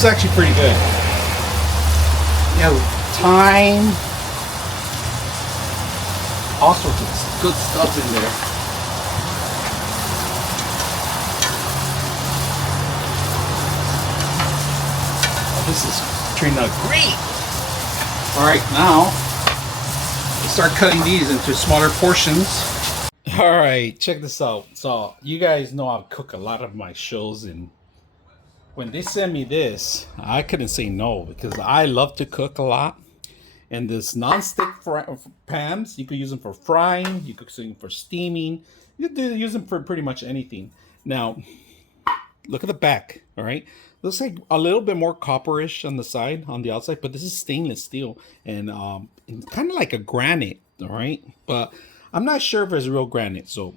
is actually pretty good. You know, thyme, all sorts of good stuff in there. Oh, this is turning out great. All right, now let's start cutting these into smaller portions. All right, check this out. So you guys know I cook a lot of my shows, and when they sent me this, I couldn't say no because I love to cook a lot. And this non-stick pans, you could use them for frying, you could use them for steaming, you could use them for pretty much anything. Now, look at the back, all right? Looks like a little bit more copperish on the side, on the outside, but this is stainless steel and kind of like a granite, all right? But I'm not sure if it's real granite. So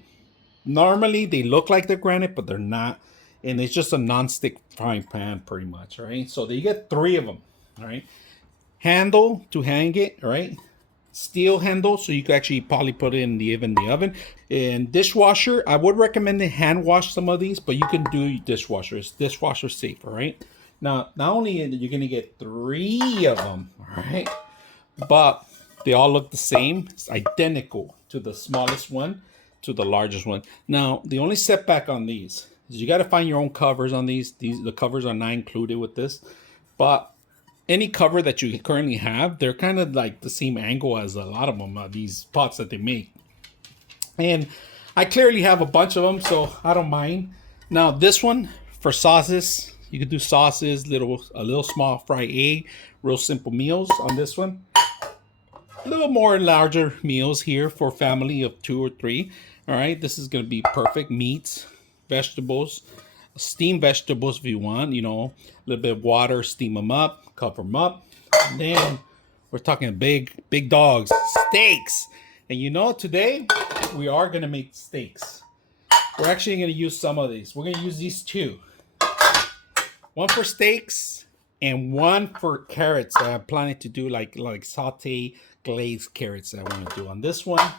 normally they look like they're granite, but they're not. And it's just a non-stick frying pan pretty much, right? So you get 3 of them, all right? Handle to hang it, all right? Steel handle, so you can actually probably put it in the oven. And dishwasher, I would recommend to hand wash some of these, but you can do dishwasher. It's dishwasher safe, all right? Now, not only are you gonna get 3 of them, all right? But they all look the same. It's identical to the smallest one to the largest one. Now, the only setback on these is you got to find your own covers on these. The covers are not included with this, but any cover that you currently have, they're kind of like the same angle as a lot of them, these pots that they make. And I clearly have a bunch of them, so I don't mind. Now, this one for sauces, you can do sauces, a little small fried egg, real simple meals on this one. A little more larger meals here for family of 2 or 3. All right, this is going to be perfect. Meats, vegetables, steamed vegetables if you want, you know, a little bit of water, steam them up, cover them up. And then we're talking big dogs, steaks. And you know, today we are going to make steaks. We're actually going to use some of these. We're going to use these 2. One for steaks and one for carrots that I'm planning to do like saute glazed carrots that I want to do on this one.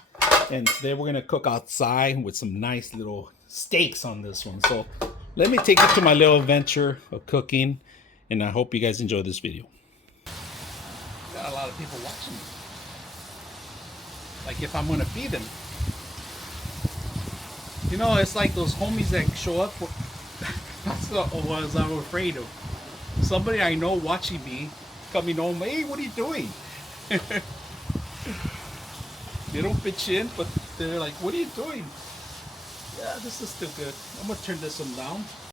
And today we're going to cook outside with some nice little steaks on this one. So let me take you to my little adventure of cooking, and I hope you guys enjoy this video. Got a lot of people watching me. Like if I'm going to feed them. You know, it's like those homies that show up. That's what I'm afraid of. Somebody I know watching me coming home, hey, what are you doing? They don't pitch in, but they're like, what are you doing? Yeah, this is still good. I'm going to turn this one down.